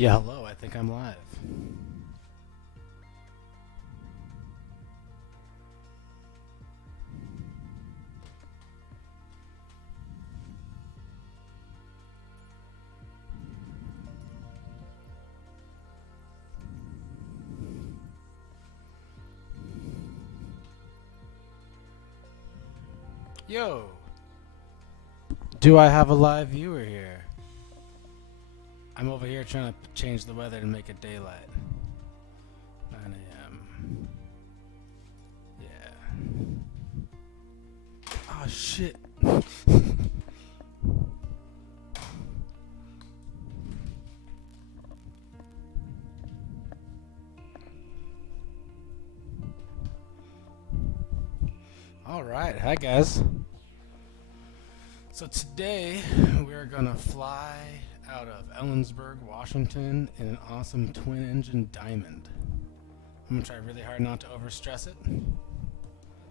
Yeah, hello, I think I'm live. Yo! Do I have a live viewer here? I'm over here trying to change the weather to make it daylight. 9 a.m. Yeah. Oh shit. Alright, hi guys. So today we're gonna fly out of Ellensburg, Washington in an awesome twin-engine Diamond. I'm gonna try really hard not to overstress it,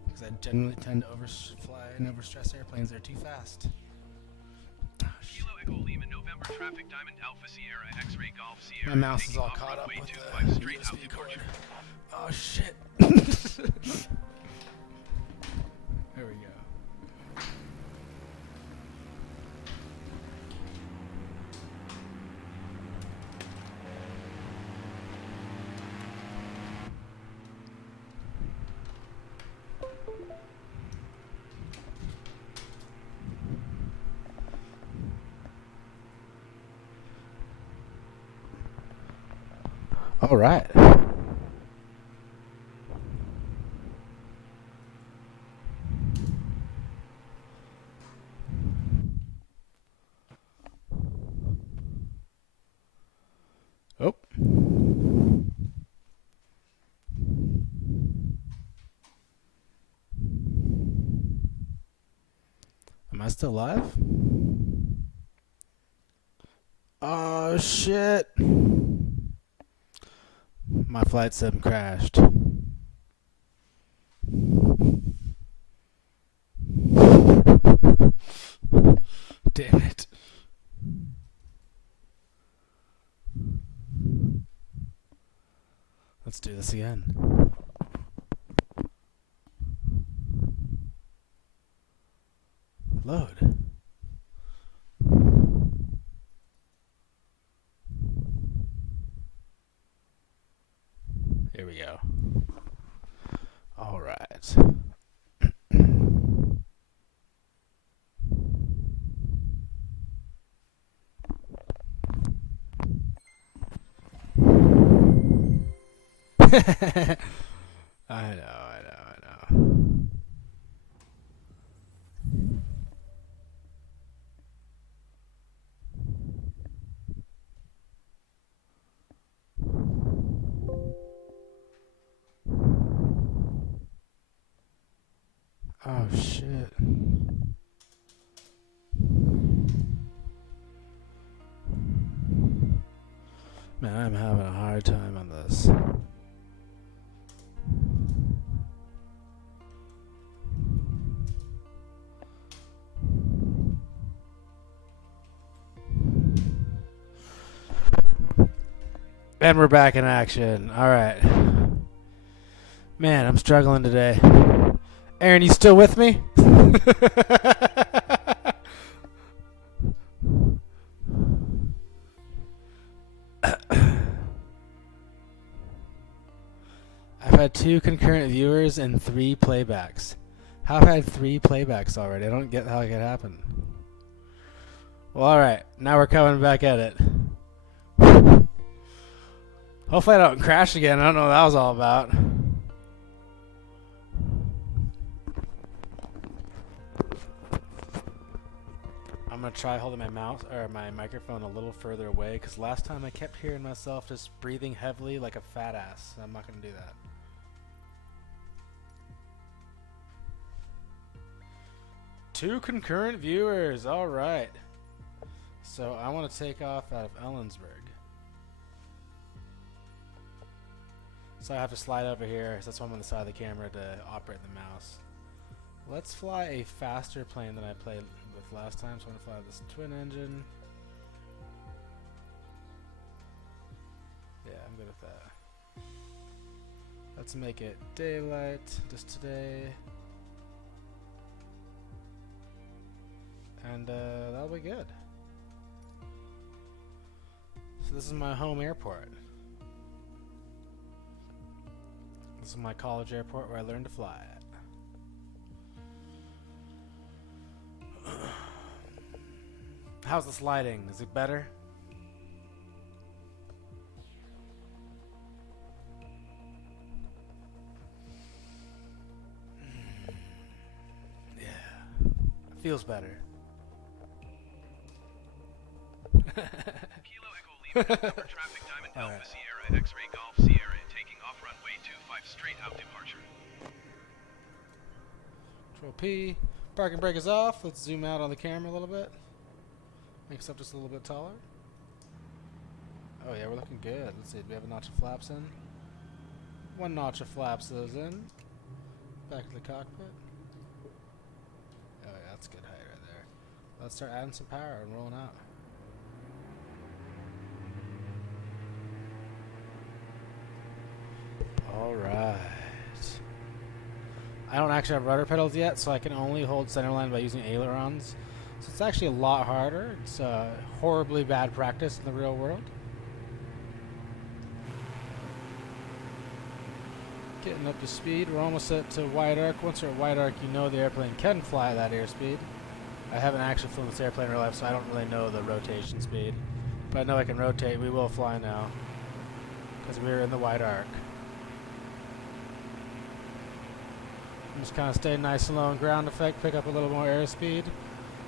because I generally tend to overfly and overstress airplanes. They're too fast. Oh, Kilo Echo Lima November traffic Diamond Alpha Sierra X-ray Golf my Sierra. mouse is all taking off caught up runway with 25 the straight USB out cord. departure. Oh shit. There we go. All right. Oh. Am I still live? Oh shit. My flight sim crashed. Damn it. Let's do this again. Load. Here we go. All right. I know. Oh shit. Man, I'm having a hard time on this. And we're back in action. All right. Man, I'm struggling today. Aaron, you still with me? I've had 2 concurrent viewers and 3 playbacks. How have I had 3 playbacks already? I don't get how it could happen. Well, alright. Now we're coming back at it. Hopefully I don't crash again. I don't know what that was all about. I'm going to try holding my mouse or my microphone a little further away, because last time I kept hearing myself just breathing heavily like a fat ass. I'm not going to do that. Two concurrent viewers. All right. So I want to take off out of Ellensburg. So I have to slide over here. So that's why I'm on the side of the camera to operate the mouse. Let's fly a faster plane than I played with last time. So I'm going to fly this twin engine. good at that. Let's make it daylight just today. And that'll be good. So this is my home airport. This is my college airport where I learned to fly at. How's this lighting? Is it better? Yeah. Feels better. Kilo Echo Lima November traffic Diamond Alpha Sierra X-ray Golf Sierra taking off runway 25 straight out departure. Control P. Parking brake is off. Let's zoom out on the camera a little bit. Make us up just a little bit taller. Oh yeah, we're looking good. Let's see, do we have a notch of flaps in? One notch of flaps is in. Back to the cockpit. Oh yeah, that's good height right there. Let's start adding some power and rolling out. Alright. I don't actually have rudder pedals yet, so I can only hold centerline by using ailerons. So it's actually a lot harder. It's horribly bad practice in the real world. Getting up to speed. We're almost at wide arc. Once you're at wide arc, you know the airplane can fly at that airspeed. I haven't actually flown this airplane in real life, so I don't really know the rotation speed. But I know I can rotate. We will fly now, because we're in the wide arc. Just kind of stay nice and low in ground effect, pick up a little more airspeed.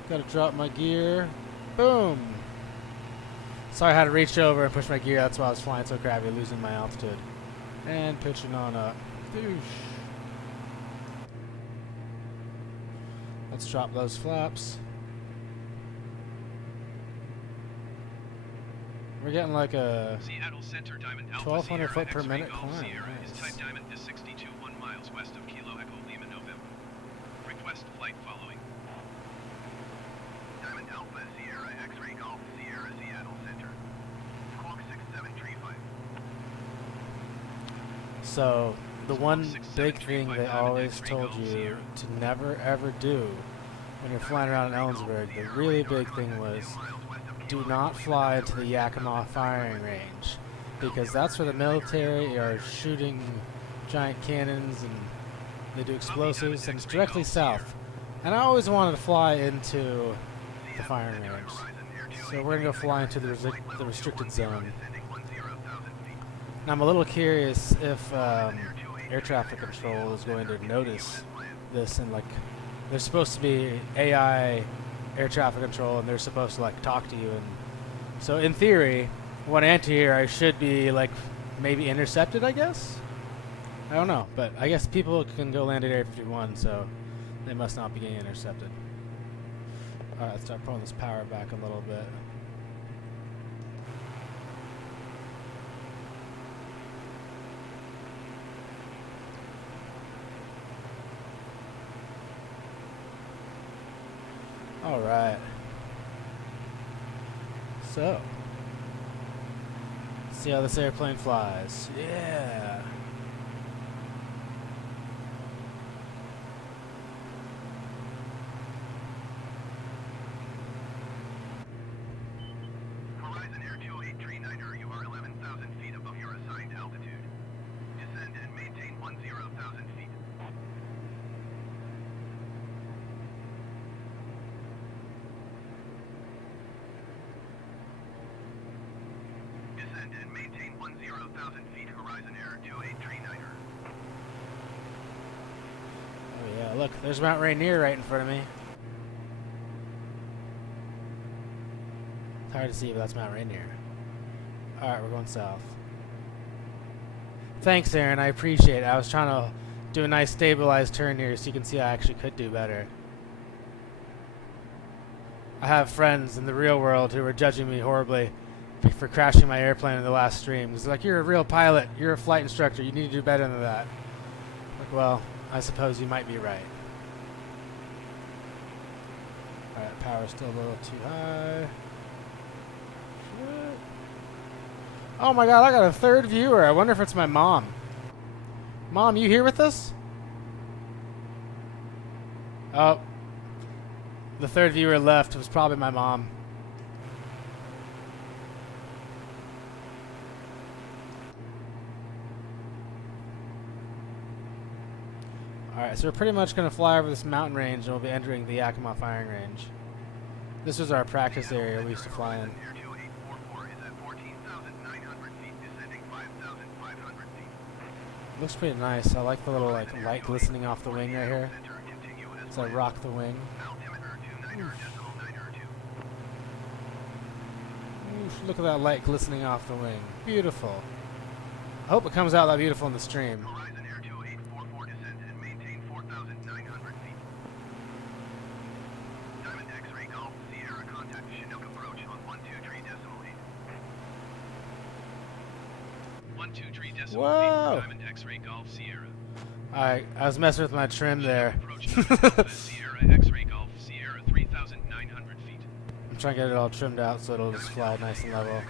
Gotta drop my gear. Boom! Sorry I had to reach over and push my gear, that's why I was flying so crappy, losing my altitude. And pitching on up. Doosh. Let's drop those flaps. We're getting like a Seattle Center Diamond Alpha 1,200 Sierra foot per X-ray minute Golf climb. Sierra is Nice. type Diamond is 62 1 miles west of Kilo Echo Lima November. Request flight following. Diamond Alpha Sierra X-ray Golf Sierra Seattle Center. Squawk 6735. So, the one big thing they always told you to never ever do when you're flying around in Ellensburg, the really big thing was do not fly to the Yakima firing range, because that's where the military are shooting giant cannons and they do explosives, and it's directly south. And I always wanted to fly into the firing range, so we're going to go fly into the restricted zone. Now I'm a little curious if air traffic control is going to notice this, and like there's supposed to be AI air traffic control and they're supposed to like talk to you, and so in theory when I enter here I should be like maybe intercepted, I guess. I don't know, but I guess people can go land at Area 51, so they must not be getting intercepted. Alright, let's start pulling this power back a little bit. Alright. So, see how this airplane flies. Yeah. Horizon Air 2839er, you are 11,000 feet above your assigned altitude. Descend and maintain 10,000 feet. Descend and maintain 10,000 feet, Horizon Air 2839er. Oh yeah, look, there's Mount Rainier right in front of me. It's hard to see, but that's Mount Rainier. Alright, we're going south. Thanks, Aaron, I appreciate it. I was trying to do a nice stabilized turn here so you can see I actually could do better. I have friends in the real world who were judging me horribly for crashing my airplane in the last stream. It's like, you're a real pilot, you're a flight instructor, you need to do better than that. Like, well, I suppose you might be right. Alright, power's still a little too high. Oh my god, I got a third viewer. I wonder if it's my mom. Mom, you here with us? Oh. The third viewer left. It was probably my mom. Alright, so we're pretty much going to fly over this mountain range and we'll be entering the Yakima firing range. This was our practice area we used to fly in. Looks pretty nice. I like the little light glistening off the wing right here. As I rock the wing. Oof, look at that light glistening off the wing. Beautiful. I hope it comes out that beautiful in the stream. Whoa! Diamond X-ray Golf Sierra. Alright, I was messing with my trim there. Sierra X-ray Golf Sierra 3,900 feet. I'm trying to get it all trimmed out so it'll just fly nice and level.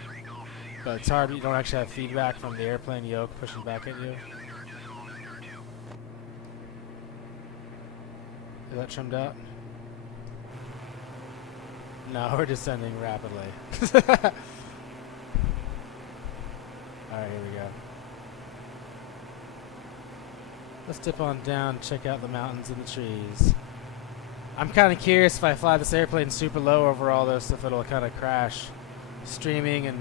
But it's hard, you don't actually have feedback from the airplane yoke pushing back at you. Is that trimmed out? No, we're descending rapidly. Alright, here we go. Let's dip on down, check out the mountains and the trees. I'm kind of curious if I fly this airplane super low over all this, if it'll kind of crash. Streaming and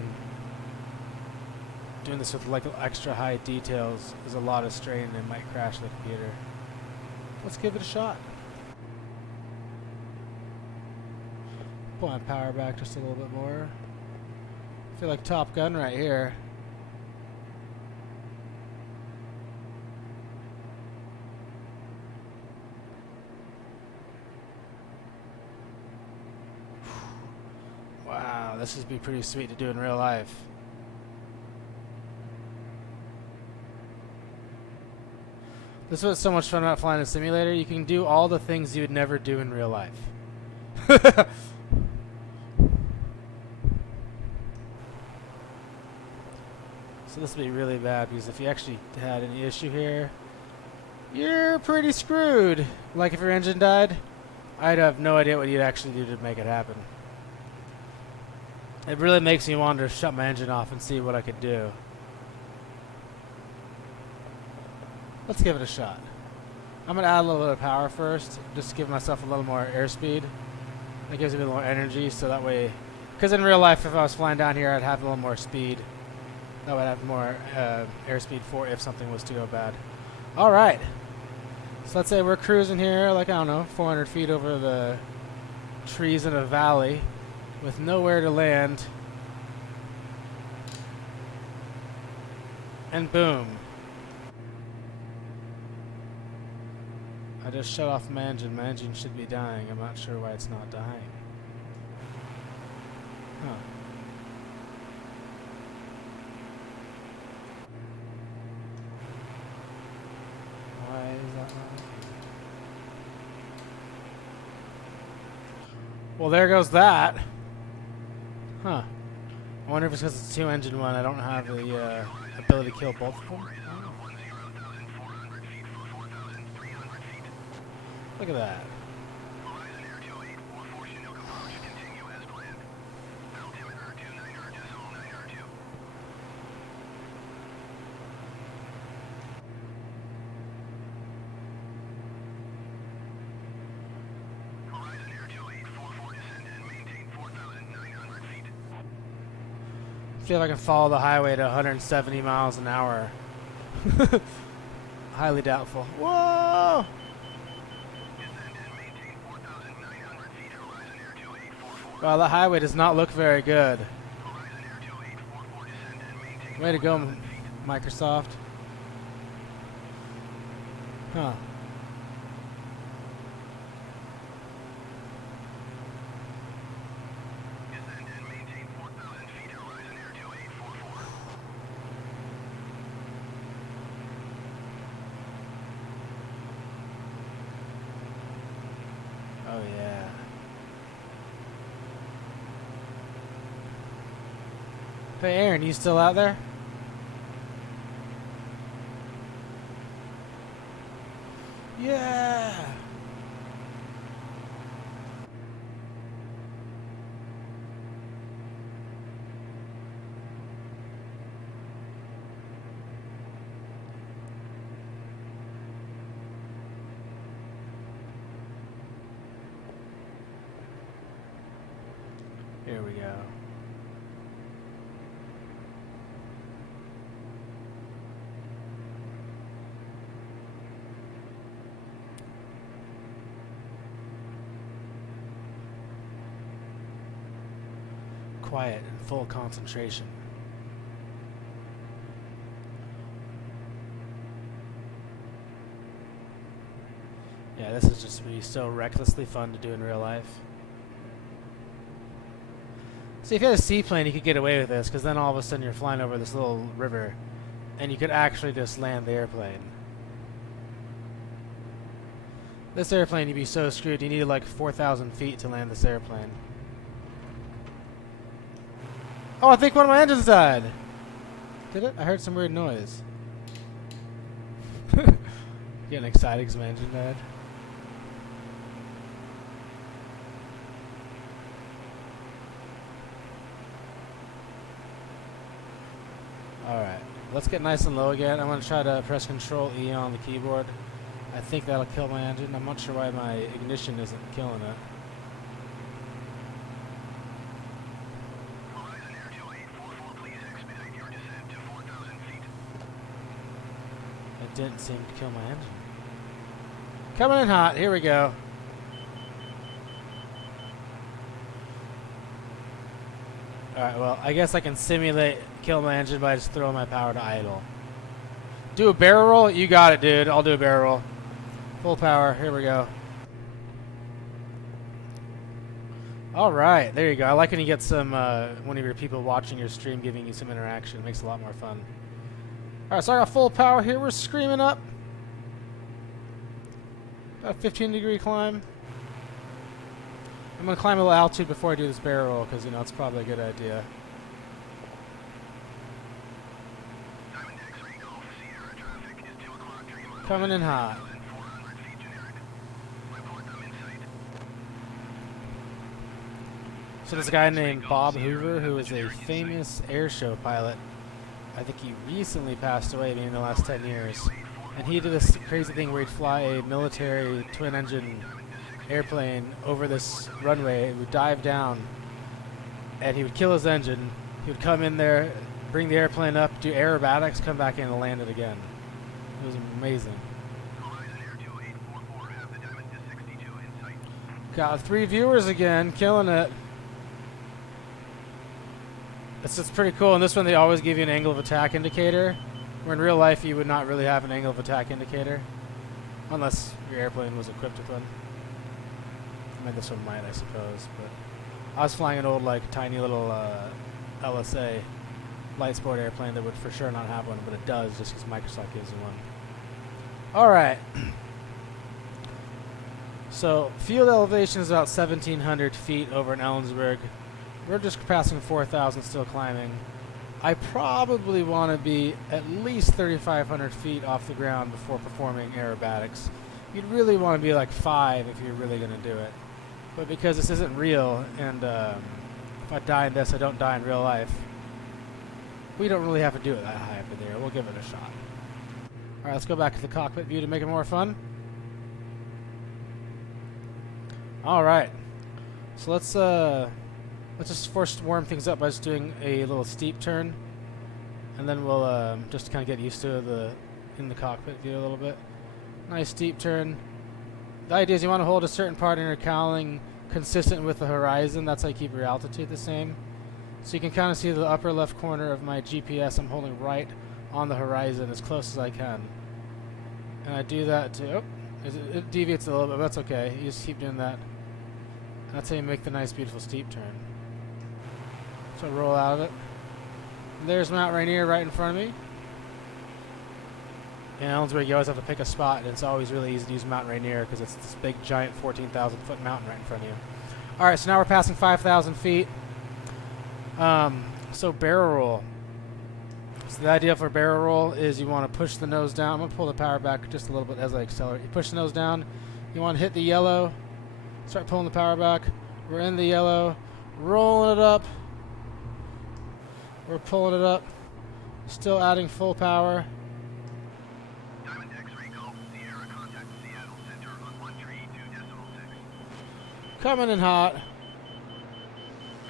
doing this with like extra high details is a lot of strain and it might crash the computer. Let's give it a shot. Pull my power back just a little bit more. I feel like Top Gun right here. Wow, this would be pretty sweet to do in real life. This is what's so much fun about flying a simulator. You can do all the things you would never do in real life. So this would be really bad because if you actually had any issue here, you're pretty screwed. Like if your engine died, I'd have no idea what you'd actually do to make it happen. It really makes me want to shut my engine off and see what I could do. Let's give it a shot. I'm going to add a little bit of power first, just to give myself a little more airspeed. That gives me a little more energy, so that way... Because in real life, if I was flying down here, I'd have a little more speed. That would have more airspeed for if something was to go bad. Alright. So let's say we're cruising here, like, I don't know, 400 feet over the trees in a valley with nowhere to land. And boom. I just shut off my engine. My engine should be dying. I'm not sure why it's not dying. Huh. Why is that not? Well, there goes that. Huh. I wonder if it's because it's a two-engine one. I don't have the ability to kill both of them. Look at that. See if I can follow the highway to 170 miles an hour. Highly doubtful. Whoa! Wow, the highway does not look very good. Way to go, Microsoft. Huh. Oh yeah. Hey Aaron, you still out there? Yeah! Here we go. Quiet and full concentration. Yeah, this is just be so recklessly fun to do in real life. See, if you had a seaplane, you could get away with this, because then all of a sudden you're flying over this little river, and you could actually just land the airplane. This airplane, you'd be so screwed. You need like 4,000 feet to land this airplane. Oh, I think one of my engines died. Did it? I heard some weird noise. Getting excited because my engine died. Alright, let's get nice and low again. I'm going to try to press Control E on the keyboard. I think that'll kill my engine. I'm not sure why my ignition isn't killing it. It didn't seem to kill my engine. Coming in hot. Here we go. Alright, well, I guess I can simulate kill my engine by just throwing my power to idle. Do a barrel roll? You got it, dude. I'll do a barrel roll. Full power. Here we go. Alright, there you go. I like when you get some, one of your people watching your stream giving you some interaction. It makes it a lot more fun. Alright, so I got full power here. We're screaming up. About a 15-degree climb. I'm going to climb a little altitude before I do this barrel roll, because, you know, it's probably a good idea. Coming in hot. So there's a guy named Bob Hoover, who is a famous airshow pilot. I think he recently passed away, maybe in the last 10 years. And he did this crazy thing where he'd fly a military twin-engine airplane over this runway. It would dive down, and he would kill his engine. He would come in there, bring the airplane up, do aerobatics, come back in and land it again. It was amazing. Got 3 viewers again, killing it. It's just pretty cool. In this one, they always give you an angle of attack indicator, where in real life you would not really have an angle of attack indicator, unless your airplane was equipped with one. I mean, this one might, I suppose, but I was flying an old, like, tiny little LSA light sport airplane that would for sure not have one, but it does just because Microsoft gives you one. Alright. So, field elevation is about 1,700 feet over in Ellensburg. We're just passing 4,000, still climbing. I probably want to be at least 3,500 feet off the ground before performing aerobatics. You'd really want to be like 5 if you're really going to do it. But because this isn't real, and if I die in this, I don't die in real life, we don't really have to do it that high up in there. We'll give it a shot. Alright, let's go back to the cockpit view to make it more fun. Alright. So let's just first warm things up by just doing a little steep turn. And then we'll just kind of get used to in the cockpit view a little bit. Nice steep turn. The idea is you want to hold a certain part in your cowling consistent with the horizon. That's how you keep your altitude the same. So you can kind of see the upper left corner of my GPS. I'm holding right on the horizon as close as I can. And I do that to... Oh, it deviates a little bit, but that's okay. You just keep doing that. And that's how you make the nice, beautiful steep turn. So I roll out of it. And there's Mount Rainier right in front of me. In Ellensburg, you always have to pick a spot, and it's always really easy to use Mount Rainier because it's this big, giant 14,000-foot mountain right in front of you. All right, so now we're passing 5,000 feet. So barrel roll. So the idea for barrel roll is you want to push the nose down. I'm going to pull the power back just a little bit as I accelerate. You push the nose down. You want to hit the yellow. Start pulling the power back. We're in the yellow. Rolling it up. We're pulling it up. Still adding full power. Diamond X-ray Golf Sierra contact Seattle Center on 132.6. Coming in hot.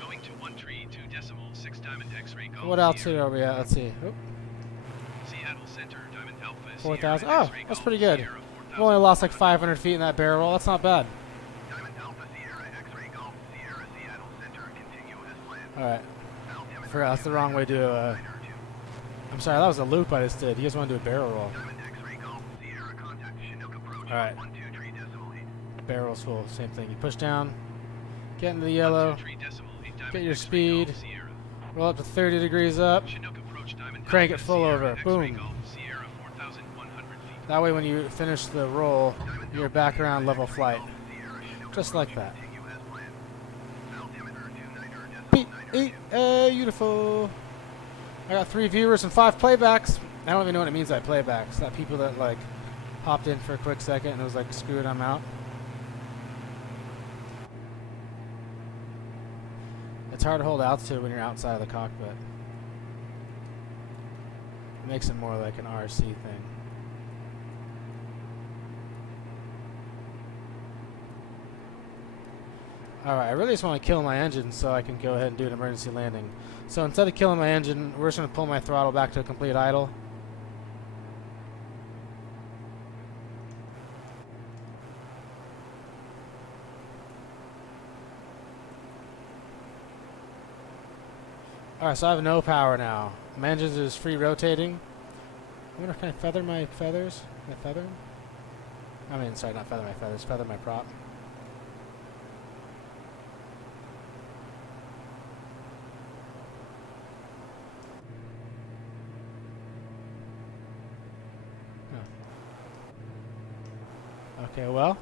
Going to 132.6 Diamond X-ray Golf. What altitude are we at? Let's see. Oop. Seattle Center Diamond Alpha. 4,000. Sierra Oh, X-ray that's Golf, pretty good. Sierra We've only lost like 4,100. 500 feet in that barrel roll. That's not bad. Diamond Alpha Sierra X-ray Golf Sierra Seattle Center continue as planned. All right. Altimeter Forgot that's the wrong way to do a. I'm sorry, that was a loop I just did. You guys want to do a barrel roll. Diamond X-ray Golf Sierra contact Chinook approach. All right. 123.8. Barrel's full. Same thing. You push down, get into the yellow, 123.8 Diamond get your X-ray speed, Golf Sierra. roll up to 30 degrees up. Chinook approach Diamond Crank Alpha it full Sierra over. X-ray Boom. Golf Sierra 4,100 feet. That way when you finish the roll, you're back around level flight. Sierra Chinook Just like that. continue as planned. Altimeter 29.9. Beautiful. I got 3 viewers and 5 playbacks. I don't even know what it means by playbacks. That people that like hopped in for a quick second and was like, screw it, I'm out. It's hard to hold altitude when you're outside of the cockpit. It makes it more like an RC thing. Alright, I really just want to kill my engine so I can go ahead and do an emergency landing. So instead of killing my engine, we're just going to pull my throttle back to a complete idle. Alright, so I have no power now. My engine is free rotating. I wonder, can I feather my feathers? Can I feather them? I mean, sorry, not feather my feathers, feather my prop. Okay, well,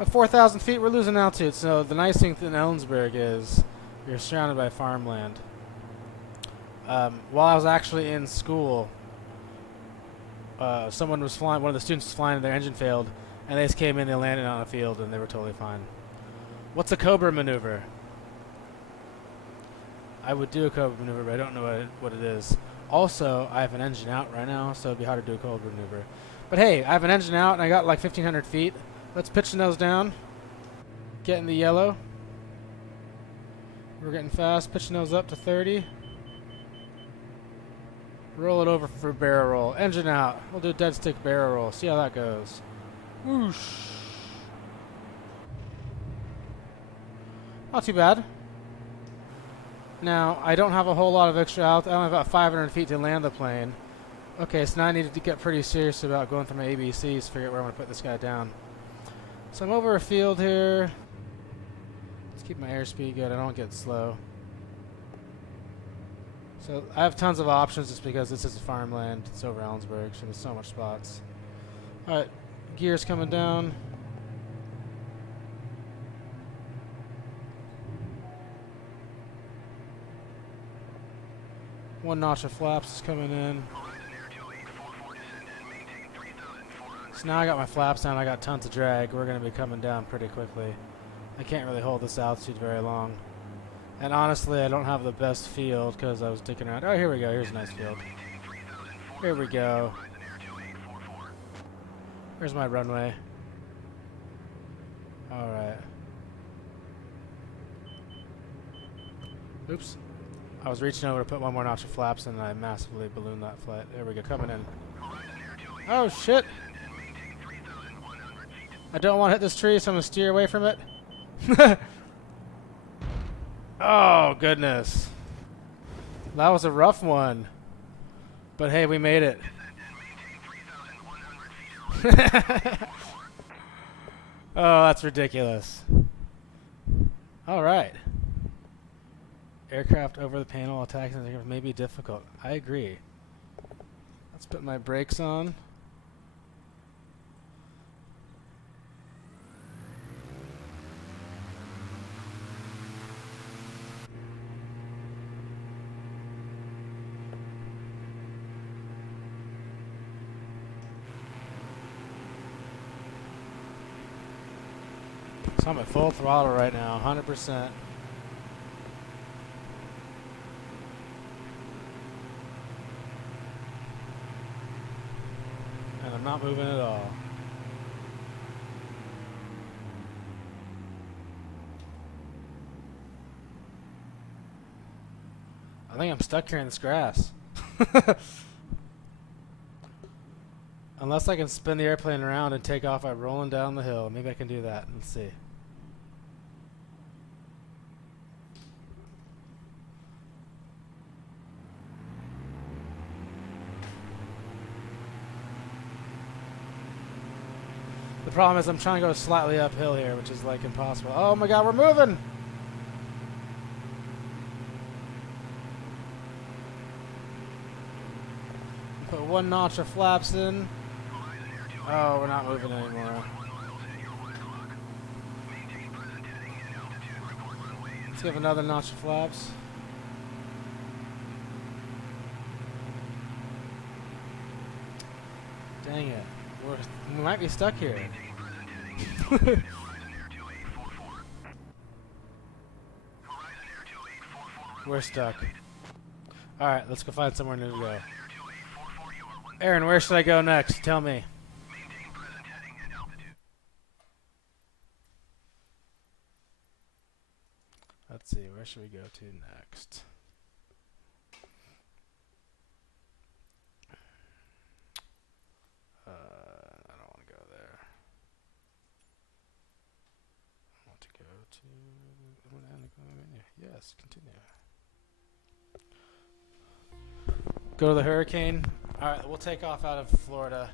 at 4,000 feet, we're losing altitude. So the nice thing in Ellensburg is you're surrounded by farmland. While I was actually in school, someone was flying. One of the students was flying, and their engine failed, and they just came in. They landed on a field, and they were totally fine. What's a Cobra maneuver? I would do a Cobra maneuver, but I don't know what it is. Also, I have an engine out right now, so it'd be hard to do a Cobra maneuver. But hey, I have an engine out and I got like 1,500 feet. Let's pitch the nose down. Get in the yellow. We're getting fast. Pitch the nose up to 30. Roll it over for barrel roll. Engine out. We'll do a dead stick barrel roll. See how that goes. Whoosh. Not too bad. Now, I don't have a whole lot of extra altitude. I only have about 500 feet to land the plane. Okay, so now I need to get pretty serious about going through my ABCs, figure out where I'm going to put this guy down. So I'm over a field here. Let's keep my airspeed good. I don't get slow. So I have tons of options just because this is farmland. It's over Ellensburg, so there's so much spots. Alright, gears coming down. One notch of flaps is coming in. So now I got my flaps down, I got tons of drag. We're going to be coming down pretty quickly. I can't really hold this altitude very long. And honestly, I don't have the best field because I was dicking around. Oh, here we go. Here's a nice field. Here we go. Here's my runway. Alright. Oops. I was reaching over to put one more notch of flaps and I massively ballooned that flight. There we go, coming in. Oh shit! I don't want to hit this tree, so I'm going to steer away from it. Oh, goodness. That was a rough one. But hey, we made it. Oh, that's ridiculous. Alright. Aircraft over the panel attacking the aircraft may be difficult. I agree. Let's put my brakes on. So I'm at full throttle right now, 100%. And I'm not moving at all. I think I'm stuck here in this grass. Unless I can spin the airplane around and take off by rolling down the hill. Maybe I can do that. Let's see. The problem is I'm trying to go slightly uphill here, which is like impossible. Oh my god, we're moving! Put one notch of flaps in. Oh, we're not moving anymore. Let's give another notch of flaps. Dang it. We might be stuck here. We're stuck. Alright, let's go find somewhere new to go. Aaron, where should I go next? Tell me. Let's see, where should we go to next? I don't want to go there. I want to go to... Yes, continue. Go to the hurricane. Alright, we'll take off out of Florida.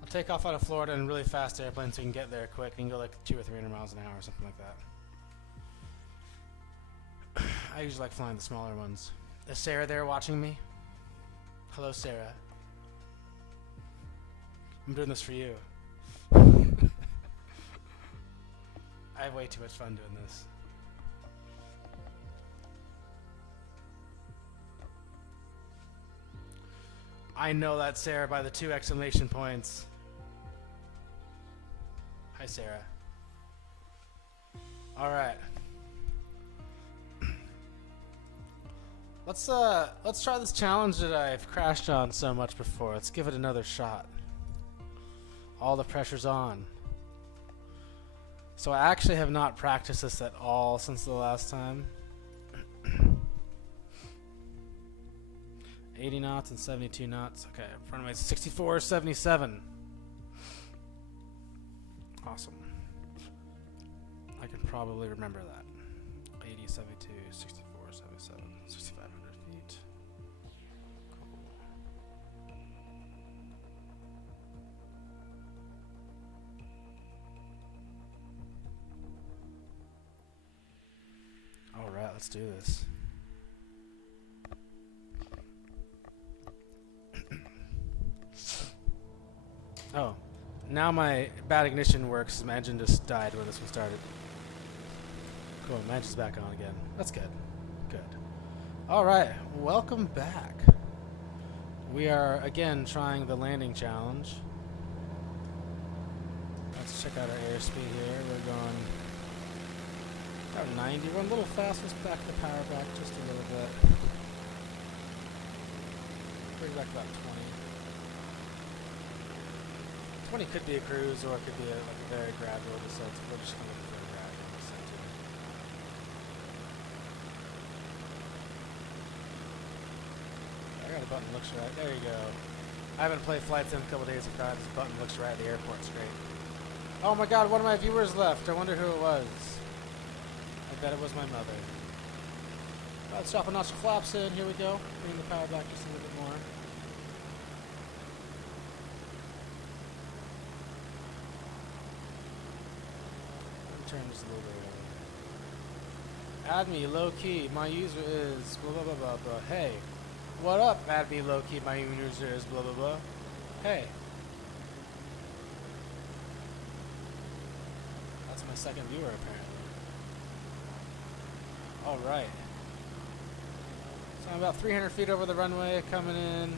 I'll take off out of Florida in a really fast airplane so we can get there quick and go like 200 or 300 miles an hour or something like that. I usually like flying the smaller ones. Is Sarah there watching me? Hello, Sarah. I'm doing this for you. I have way too much fun doing this. I know that, Sarah, by the 2 exclamation points. Hi, Sarah. All right. Let's try this challenge that I've crashed on so much before. Let's give it another shot. All the pressure's on. So I actually have not practiced this at all since the last time. 80 knots and 72 knots. Okay, front of me 64, 77. Awesome. I can probably remember that. 80, 72, 64, 77, 6,500 feet. Cool. All right, let's do this. Oh, now my bad ignition works. My engine just died when this one started. Cool, my engine's back on again. That's good. Good. Alright, welcome back. We are, again, trying the landing challenge. Let's check out our airspeed here. We're going about 90. We're a little fast. Let's back the power back just a little bit. Bring back about 20. 20 could be a cruise, or it could be like a very gradual descent. We're just going to do a very gradual descent here. I got a button that looks right. There you go. I haven't played Flight Sim in a couple days of time. This button looks right at the airport. It's great. Oh my god, one of my viewers left. I wonder who it was. I bet it was my mother. Let's drop a notch of flaps in. Here we go. Bring the power back just a little bit more. Turn this a little bit over. Add me low key. My user is blah blah blah blah blah. Hey, what up? Add me low key. My user is blah blah blah. Hey, that's my second viewer apparently. All right. So I'm about 300 feet over the runway, coming in.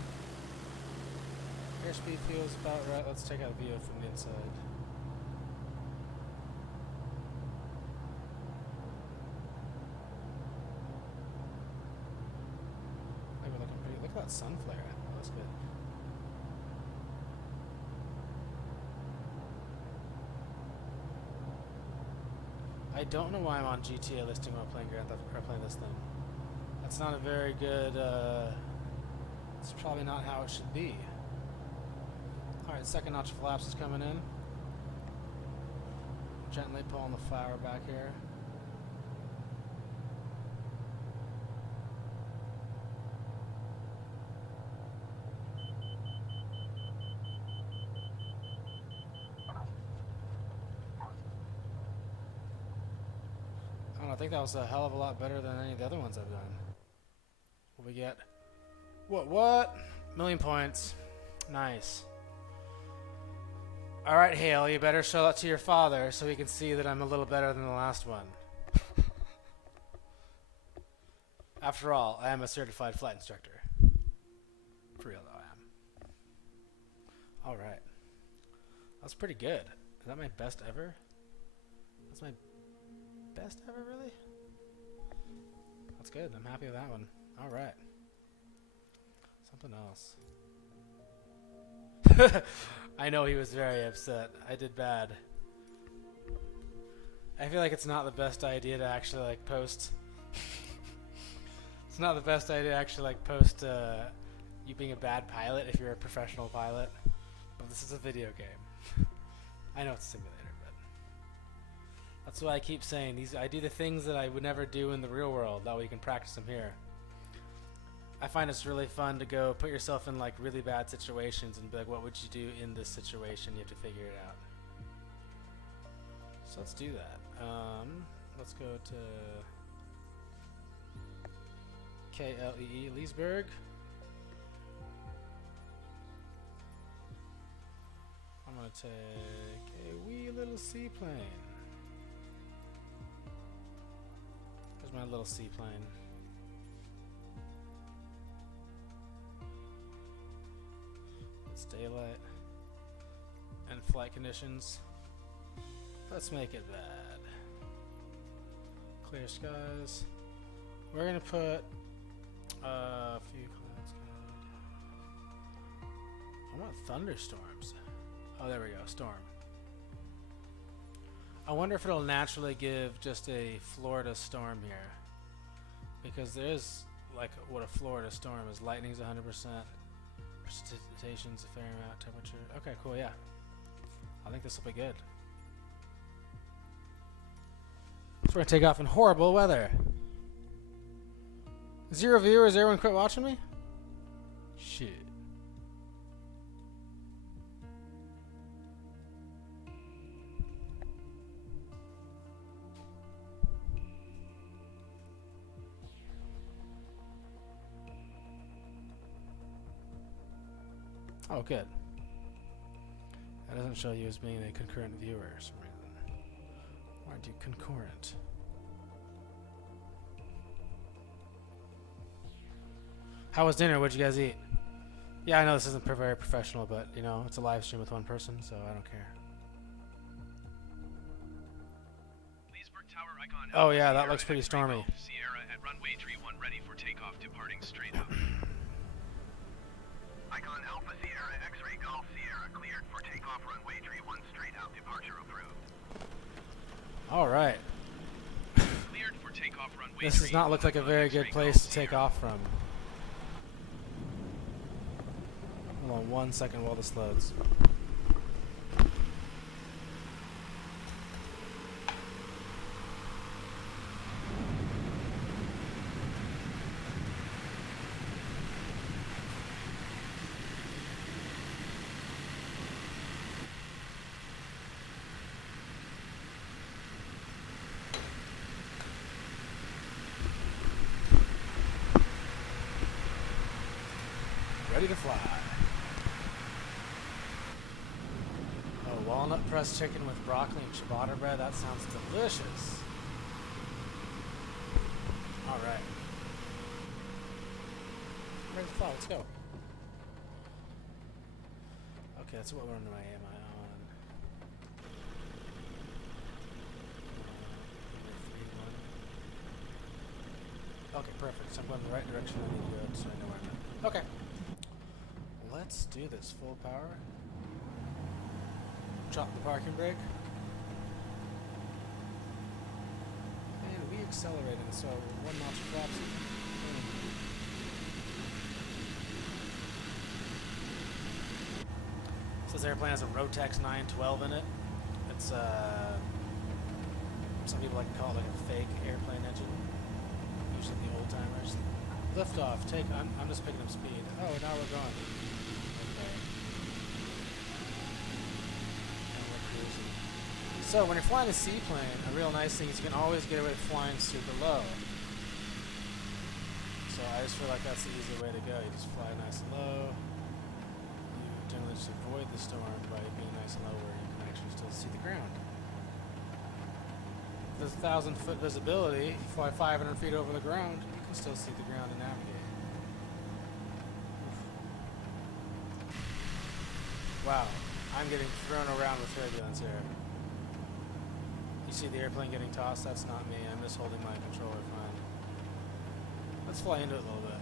Airspeed feels about right. Let's check out a view from the inside. got Sunflare. Oh, that's good. I don't know why I'm on GTA listing while playing Grand Theft or playing this thing. That's not a very good. It's probably not how it should be. All right, second notch of flaps is coming in. Gently pulling the flower back here. I think that was a hell of a lot better than any of the other ones I've done. What we get? What? Million points. Nice. Alright, Hale, you better show that to your father so he can see that I'm a little better than the last one. After all, I am a certified flight instructor. For real though, I am. Alright. That's pretty good. Is that my best ever? That's my best ever, really? That's good. I'm happy with that one. Alright. Something else. I know he was very upset. I did bad. I feel like it's not the best idea to actually like post. It's not the best idea to actually like post you being a bad pilot if you're a professional pilot. But this is a video game. I know it's a simulator, but that's why I keep saying these. I do the things that I would never do in the real world. That way you can practice them here. I find it's really fun to go put yourself in like really bad situations and be like, what would you do in this situation? You have to figure it out. So let's do that. Let's go to KLEE Leesburg. I'm gonna take a wee little seaplane. There's my little seaplane. It's daylight and flight conditions. Let's make it bad. Clear skies. We're gonna put a few clouds. Good. I want thunderstorms. Oh, there we go. Storm. I wonder if it'll naturally give just a Florida storm here, because there is like what a Florida storm is. Lightning's 100%. Precipitation's a fair amount. Temperature. Okay, cool. Yeah, I think this will be good. So we're gonna take off in horrible weather. 0 viewers. Everyone quit watching me? Shit. Oh, good. That doesn't show you as being a concurrent viewer for some reason. Why aren't you concurrent? How was dinner? What'd you guys eat? Yeah, I know this isn't very professional, but you know, it's a live stream with one person, so I don't care. Leesburg Tower icon. Oh yeah, that looks pretty stormy. Sierra at runway 31 ready for takeoff, departing straight up. Icon Alpha Sierra X-ray Golf Sierra cleared for takeoff, runway 31 straight out, departure approved. All right. Cleared for takeoff, runway This does not look like a very good place to take off from. Hold on 1 second while this loads. Ready to fly. Oh, walnut pressed chicken with broccoli and ciabatta bread. That sounds delicious. All right. Ready to fly. Let's go. Okay, that's what we're under my AMI on. Okay, perfect. So I'm going the right direction I need to go, so I know where I'm at. Okay. Let's do this. Full power. Drop the parking brake. And we accelerated, so 1 notch flaps. So this airplane has a Rotex 912 in it. It's some people like to call it like a fake airplane engine. Usually the old timers. Lift off. I'm just picking up speed. Oh, now we're gone. Okay. And we're cruising. So when you're flying a seaplane, a real nice thing is you can always get away with flying super low. So I just feel like that's the easy way to go. You just fly nice and low. You generally just avoid the storm by being nice and low where you can actually still see the ground. If there's 1,000-foot visibility, you fly 500 feet over the ground, you can still see the ground and navigate. Wow, I'm getting thrown around with turbulence here. You see the airplane getting tossed? That's not me. I'm just holding my controller fine. Let's fly into it a little bit.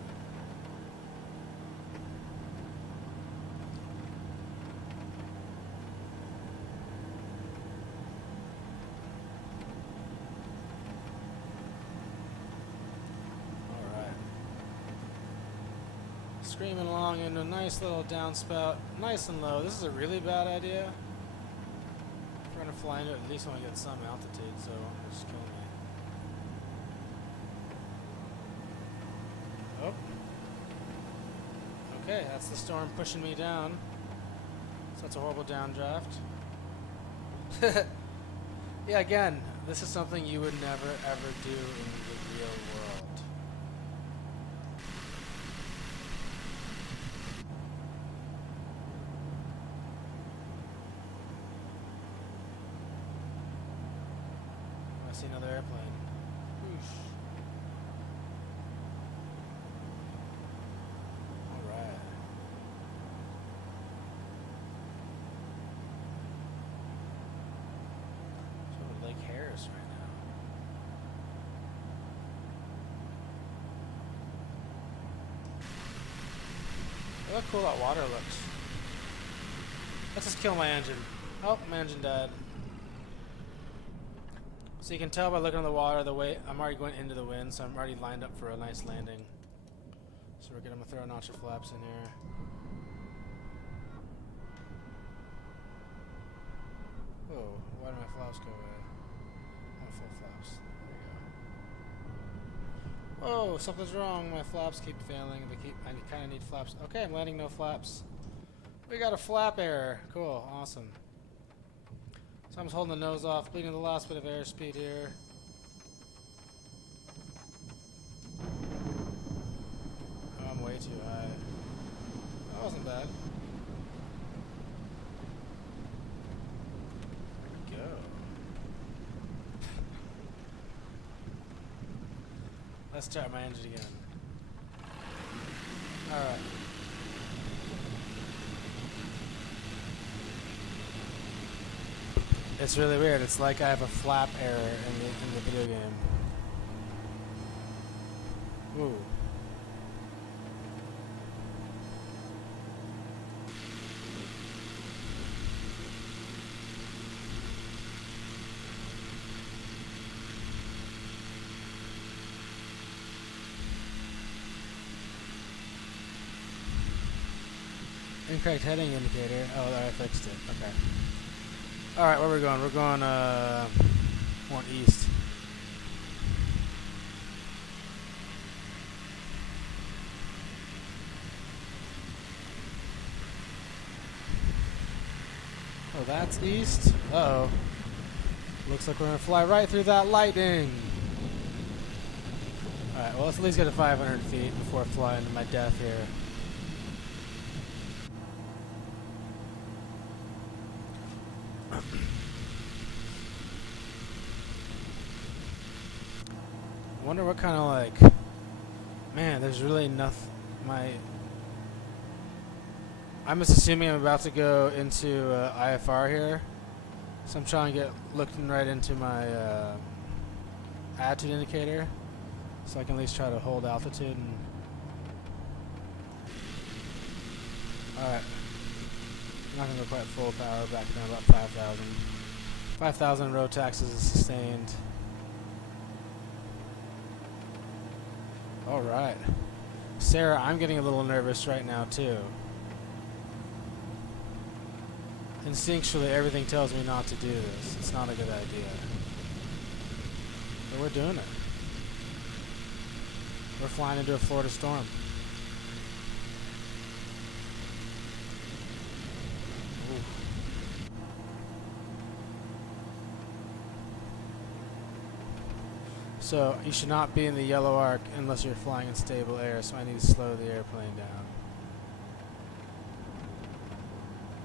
Alright. Screaming along into a nice little downspout. Nice and low. This is a really bad idea. Trying to fly into it, at least want to get some altitude, so it'll just kill me. Oh. Okay, that's the storm pushing me down. So that's a horrible downdraft. Yeah, again, this is something you would never ever do in the real world. I see another airplane. Whoosh. Alright. Sort of Lake Harris right now. Look how cool that water looks. Let's just kill my engine. Oh, my engine died. So you can tell by looking at the water, the way I'm already going into the wind, so I'm already lined up for a nice landing. So I'm gonna throw a notch of flaps in here. Whoa, why did my flaps go away? Oh, full flaps. There we go. Whoa, something's wrong. My flaps keep failing. I kind of need flaps. Okay, I'm landing no flaps. We got a flap error. Cool, awesome. So I'm just holding the nose off, bleeding the last bit of airspeed here. Oh, I'm way too high. That wasn't bad. Go. Let's start my engine again. Alright. It's really weird. It's like I have a flap error in the video game. Ooh. Incorrect heading indicator. Oh, I fixed it. Okay. Alright, where are we going? We're going, more east. Oh, that's east? Uh-oh. Looks like we're gonna fly right through that lightning! Alright, well, let's at least get to 500 feet before I fly into my death here. I wonder what kind of like, man, there's really nothing, I'm just assuming I'm about to go into IFR here, so I'm trying to get looking right into my attitude indicator, so I can at least try to hold altitude and Alright. I'm not going to go quite full power, back down about 5,000. 5,000 road taxes is sustained. Alright. Sarah, I'm getting a little nervous right now too. Instinctually, everything tells me not to do this. It's not a good idea. But we're doing it. We're flying into a Florida storm. Ooh. So, you should not be in the yellow arc unless you're flying in stable air, so I need to slow the airplane down.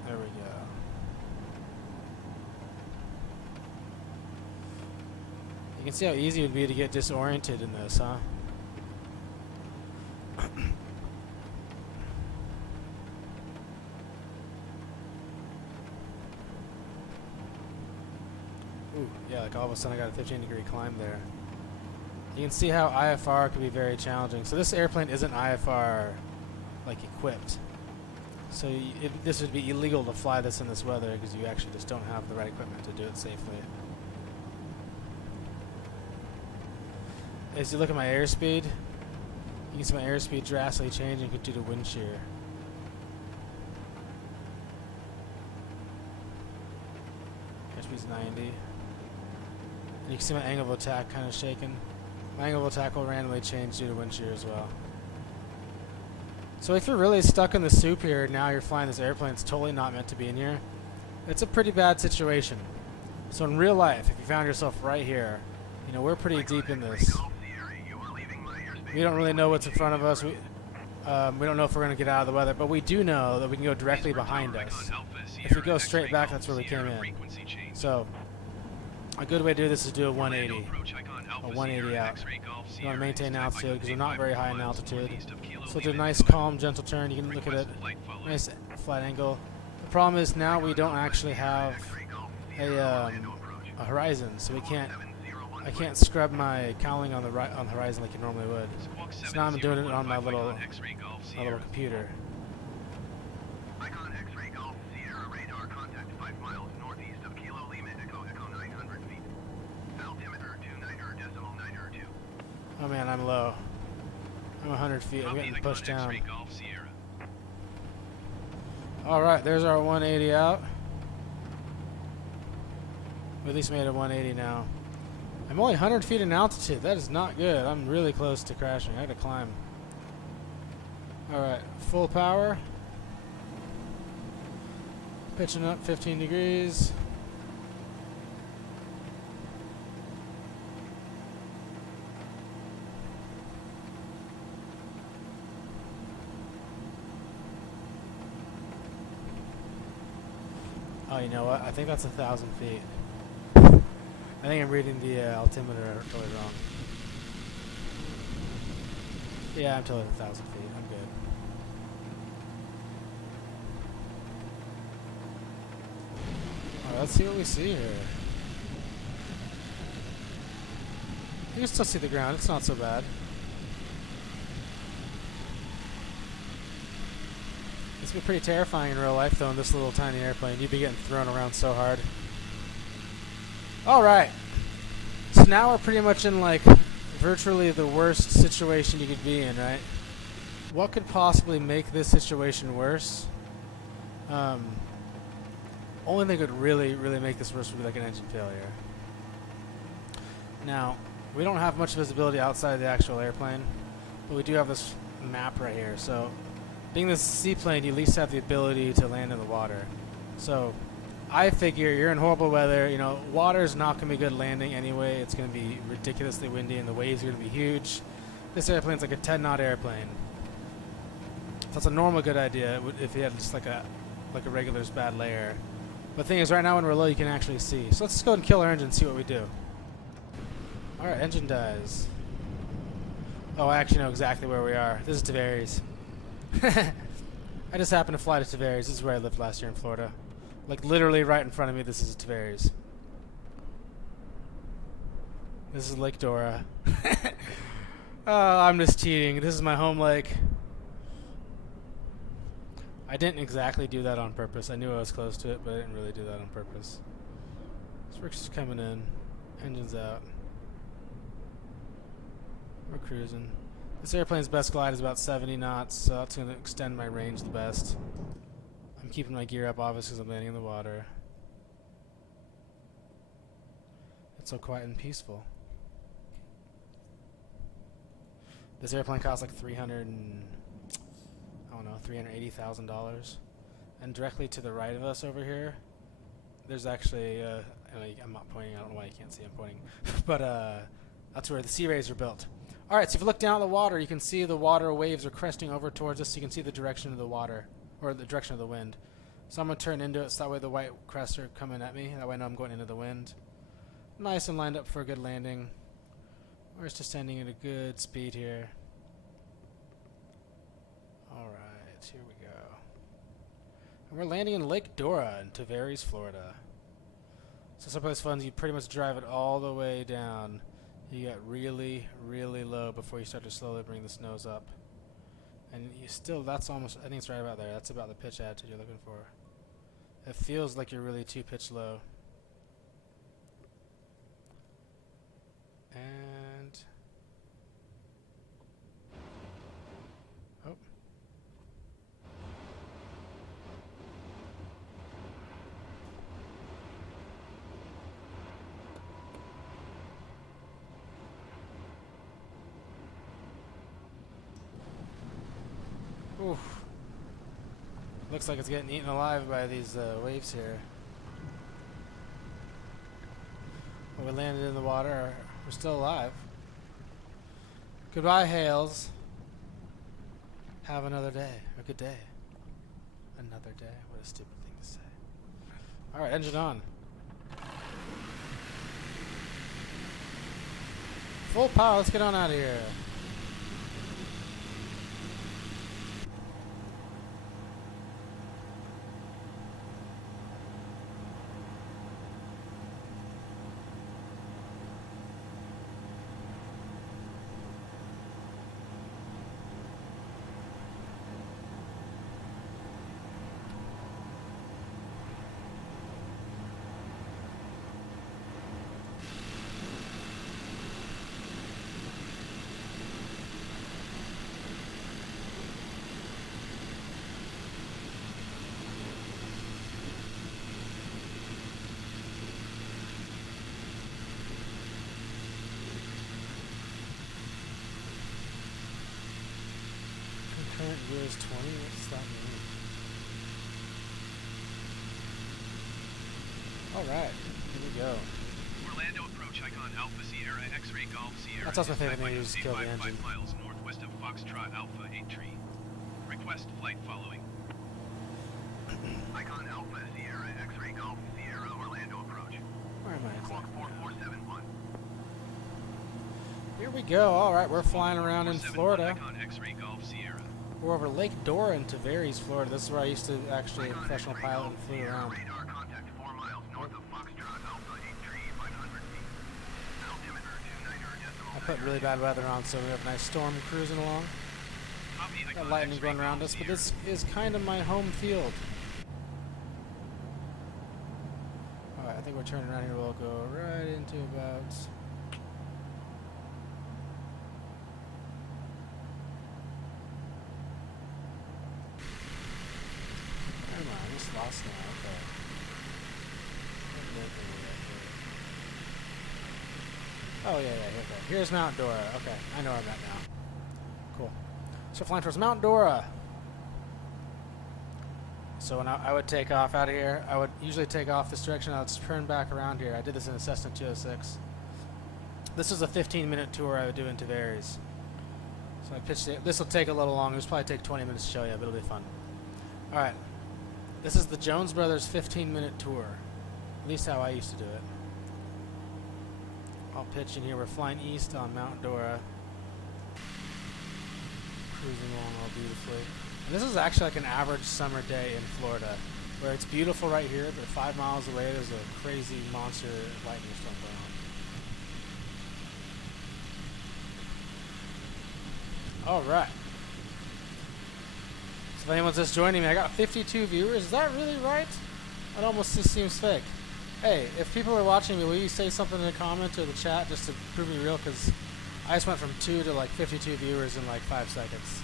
There we go. You can see how easy it would be to get disoriented in this, huh? Ooh, yeah, like all of a sudden I got a 15-degree climb there. You can see how IFR could be very challenging. So this airplane isn't IFR like equipped. So this would be illegal to fly this in this weather because you actually just don't have the right equipment to do it safely. As you look at my airspeed, you can see my airspeed drastically changing due to wind shear. Airspeed's 90. And you can see my angle of attack kind of shaking. My angle of attack will randomly change due to wind shear as well. So if you're really stuck in the soup here and now you're flying this airplane, it's totally not meant to be in here. It's a pretty bad situation. So in real life, if you found yourself right here, you know, we're pretty deep in this. We don't really know what's in front of us. We don't know if we're going to get out of the weather, but we do know that we can go directly behind us. If we go straight back, that's where we came in. So a good way to do this is do a 180. A 180 out. You want to maintain altitude because we're not very high in altitude. So do a nice, calm, gentle turn. You can look at it. Nice flat angle. The problem is now we don't actually have a horizon, so we can't. I can't scrub my cowling on the horizon like you normally would. So now I'm doing it on my little computer. Oh man, I'm low. I'm 100 feet. I'm getting pushed down. Alright, there's our 180 out. We at least made a 180 now. I'm only 100 feet in altitude. That is not good. I'm really close to crashing. I had to climb. Alright, full power. Pitching up 15 degrees. Oh, you know what? I think that's 1,000 feet. I think I'm reading the altimeter totally wrong. Yeah, I'm totally 1,000 feet. I'm good. Alright, let's see what we see here. You can still see the ground. It's not so bad. It's been pretty terrifying in real life, though, in this little tiny airplane. You'd be getting thrown around so hard. Alright. So now we're pretty much in, like, virtually the worst situation you could be in, right? What could possibly make this situation worse? Only thing that could really make this worse would be like an engine failure. Now, we don't have much visibility outside the actual airplane, but we do have this map right here. So, being this seaplane, you at least have the ability to land in the water. So, I figure you're in horrible weather. You know, water's not going to be good landing anyway. It's going to be ridiculously windy, and the waves are going to be huge. This airplane's like a 10-knot airplane. So that's a normal good idea if you had just like a regular's bad layer. But the thing is, right now when we're low, you can actually see. So let's just go ahead and kill our engine and see what we do. Alright, engine dies. Oh, I actually know exactly where we are. This is Tavares. I just happened to fly to Tavares. This is where I lived last year in Florida. Like, literally right in front of me, this is Tavares. This is Lake Dora. Oh, I'm just cheating. This is my home lake. I didn't exactly do that on purpose. I knew I was close to it, but I didn't really do that on purpose. Sparks is coming in. Engine's out. We're cruising. This airplane's best glide is about 70 knots, so that's going to extend my range the best. I'm keeping my gear up, obviously, because I'm landing in the water. It's so quiet and peaceful. This airplane costs like $380,000. And directly to the right of us over here, there's actually, I'm not pointing, I don't know why you can't see I'm pointing, but that's where the Sea Rays are built. Alright, so if you look down at the water, you can see the water waves are cresting over towards us, so you can see the direction of the water, or the direction of the wind. So I'm going to turn into it, so that way the white crests are coming at me, that way I know I'm going into the wind. Nice and lined up for a good landing. We're just descending at a good speed here. Alright, here we go. And we're landing in Lake Dora in Tavares, Florida. So someplace fun, you pretty much drive it all the way down. You get really, really low before you start to slowly bring the nose up. And you still, that's almost, I think it's right about there. That's about the pitch attitude you're looking for. It feels like you're really too pitch low. And oh. Oof. Looks like it's getting eaten alive by these waves here. Well, we landed in the water. We're still alive. Goodbye, Hales. Have another day. A good day. Another day. What a stupid thing to say. Alright, engine on. Full power. Let's get on out of here. Current year is 20. What does that mean? Alright, here we go. Orlando approach icon Alpha Sierra X-ray Golf Sierra. That's also my favorite thing to use to kill the 5 engine. miles northwest of Foxtrot Alpha 8 tree. Request flight following. Icon Alpha Sierra X-ray Golf Sierra Orlando approach. Where am I Squawk exactly? 4471. Here we go. Alright, we're flying around in Florida. Icon X-ray Golf Sierra. We're over Lake Dora in Tavares, Florida. This is where I used to actually be a professional pilot and flew around. Radar contact 4 miles north of Foxtrot Alpha 8 tree 500 feet. Altimeter 29 I put really bad weather on, so we have a nice storm cruising along. Got lightning going around us, but this is kind of my home field. Alright, I think we're turning around here. We'll go right into about... Never mind, I just lost now. Okay. Oh, yeah, okay. Here's Mount Dora. Okay, I know where I'm at now. Cool. So flying towards Mount Dora. So when I would take off out of here, I would usually take off this direction. I would turn back around here. I did this in a Cessna 206. This is a 15-minute tour I would do in Tavares. So I pitched it. This will take a little longer. This will probably take 20 minutes to show you, but it'll be fun. All right. This is the Jones Brothers 15-minute tour. At least how I used to do it. I'll pitch in here. We're flying east on Mount Dora. Cruising along all beautifully. And this is actually like an average summer day in Florida, where it's beautiful right here, but 5 miles away there's a crazy monster lightning storm going on. Alright. So If anyone's just joining me, I got 52 viewers. Is that really right? It almost just seems fake. Hey, if people are watching me, will you say something in the comment or the chat just to prove me real? Because I just went from 2 to like 52 viewers in like 5 seconds.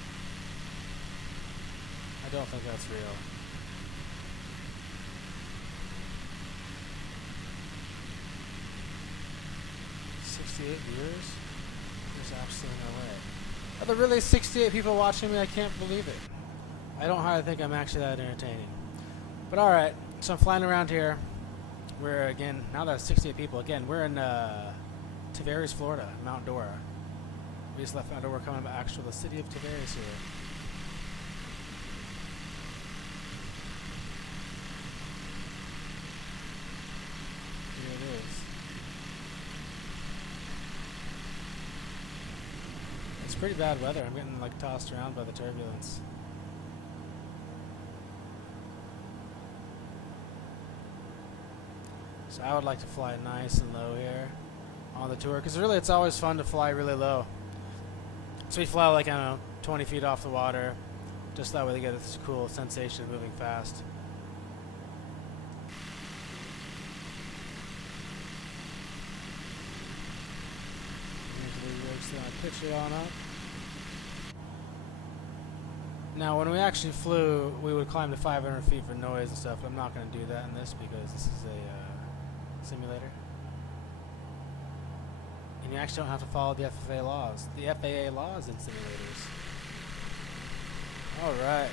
I don't think that's real. Viewers? There's absolutely no way. Are there really 68 people watching me? I can't believe it. I don't hardly think I'm actually that entertaining. But alright, so I'm flying around here. We're again, now that 68 people, again, we're in Tavares, Florida, Mount Dora. We just left Mount Dora, we're coming back to the city of Tavares here. Here it is. It's pretty bad weather. I'm getting like tossed around by the turbulence. So I would like to fly nice and low here on the tour, because really it's always fun to fly really low. So we fly like, I don't know, 20 feet off the water, just that way they get this cool sensation of moving fast. Pitch it on up. Now, when we actually flew, we would climb to 500 feet for noise and stuff, but I'm not going to do that in this because this is a simulator. And you actually don't have to follow the FAA laws. The FAA laws in simulators. Alright.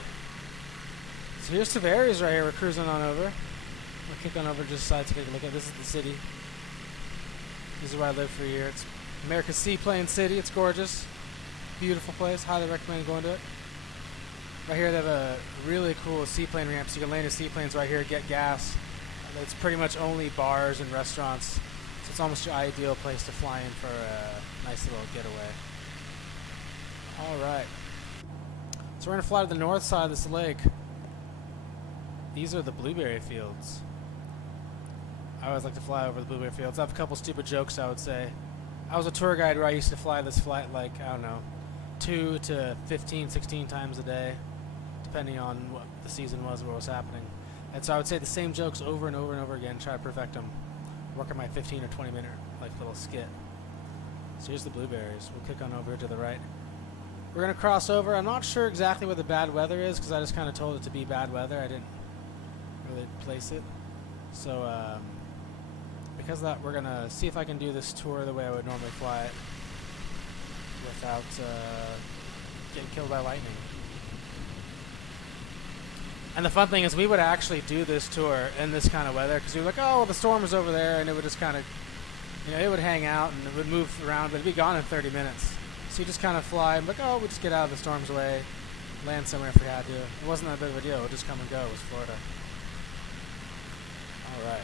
So here's Tavares right here. We're cruising on over. We'll kick on over just side to take a look at. This is the city. This is where I lived for a year. It's America's Seaplane City. It's gorgeous. Beautiful place. Highly recommend going to it. Right here they have a really cool seaplane ramp, so you can land your seaplanes right here, get gas. And it's pretty much only bars and restaurants, so it's almost your ideal place to fly in for a nice little getaway. Alright. So we're going to fly to the north side of this lake. These are the blueberry fields. I always like to fly over the blueberry fields. I have a couple stupid jokes, I would say. I was a tour guide where I used to fly this flight like, I don't know, 2 to 15, 16 times a day, depending on what the season was, what was happening. And so I would say the same jokes over and over and over again, try to perfect them, work on my 15 or 20 minute like little skit. So here's the blueberries. We'll kick on over to the right. We're going to cross over. I'm not sure exactly what the bad weather is because I just kind of told it to be bad weather. I didn't really place it. So because of that, we're going to see if I can do this tour the way I would normally fly it without getting killed by lightning. And the fun thing is we would actually do this tour in this kind of weather because we were like, oh, well, the storm is over there, and it would just kind of, you know, it would hang out and it would move around, but it'd be gone in 30 minutes. So you just kind of fly and like, oh, we'll just get out of the storm's way, land somewhere if we had to. It wasn't that big of a deal. It would just come and go. It was Florida. All right.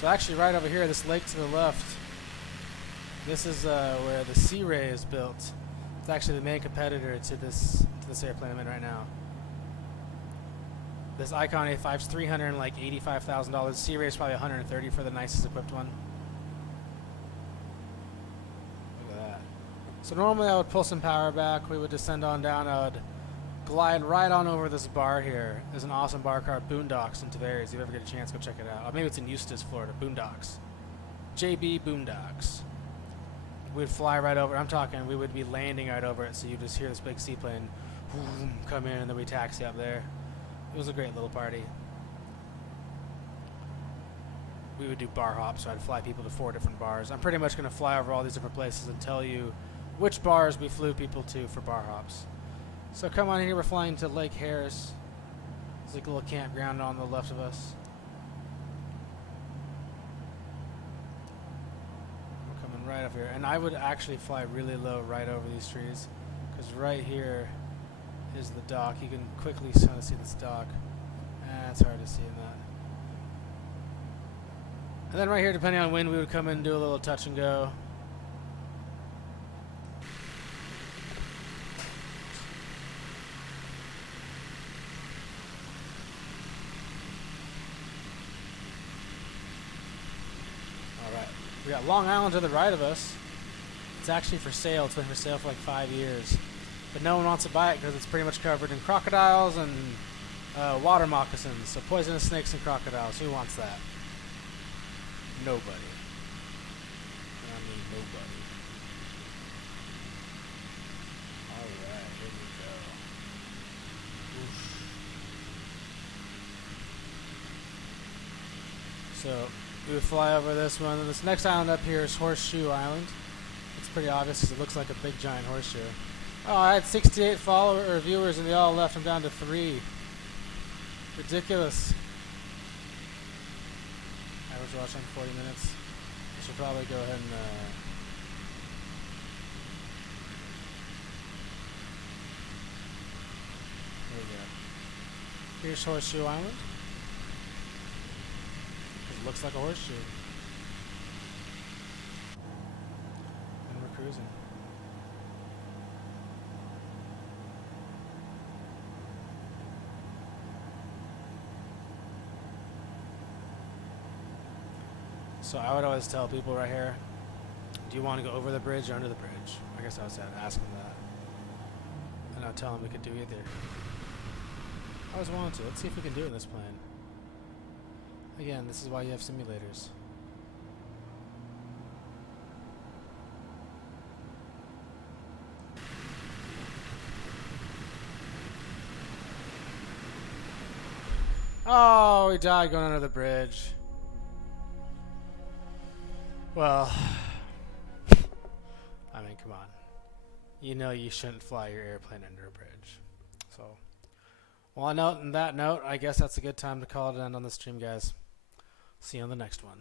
So actually right over here, this lake to the left, this is where the Sea Ray is built. It's actually the main competitor to this airplane I'm in right now. This Icon A5 is $385,000. Sea Ray is probably $130 for the nicest equipped one. Look at that. So normally I would pull some power back. We would descend on down. I would glide right on over this bar here. There's an awesome bar called Boondocks in Tavares. If you ever get a chance, go check it out. Or maybe it's in Eustis, Florida. Boondocks. JB Boondocks. We'd fly right over. I'm talking, we would be landing right over it, so you just hear this big seaplane come in, and then we taxi up there. It was a great little party. We would do bar hops, so I'd fly people to 4 different bars. I'm pretty much going to fly over all these different places and tell you which bars we flew people to for bar hops. So come on in here, we're flying to Lake Harris. There's like a little campground on the left of us. We're coming right up here. And I would actually fly really low right over these trees, because right here is the dock. You can quickly kind of see this dock. It's hard to see in that. And then right here, depending on wind, we would come in and do a little touch and go. We got Long Island to the right of us. It's actually for sale. It's been for sale for like 5 years. But no one wants to buy it because it's pretty much covered in crocodiles and water moccasins. So poisonous snakes and crocodiles. Who wants that? Nobody. I mean, nobody. Alright, here we go. Oof. So, we would fly over this one. And this next island up here is Horseshoe Island. It's pretty obvious because it looks like a big giant horseshoe. Oh, I had 68 viewers and they all left. I'm down to 3. Ridiculous. Average watch on 40 minutes. I should probably go ahead and here we go. Here's Horseshoe Island. It looks like a horseshoe. And we're cruising. So I would always tell people right here, do you want to go over the bridge or under the bridge? I guess I was asking that. And I'd tell them we could do either. I always wanted to. Let's see if we can do it in this plane. Again, this is why you have simulators. Oh, we died going under the bridge. Well, I mean, come on. You know you shouldn't fly your airplane under a bridge. So, well, on that note, I guess that's a good time to call it an end on the stream, guys. See you on the next one.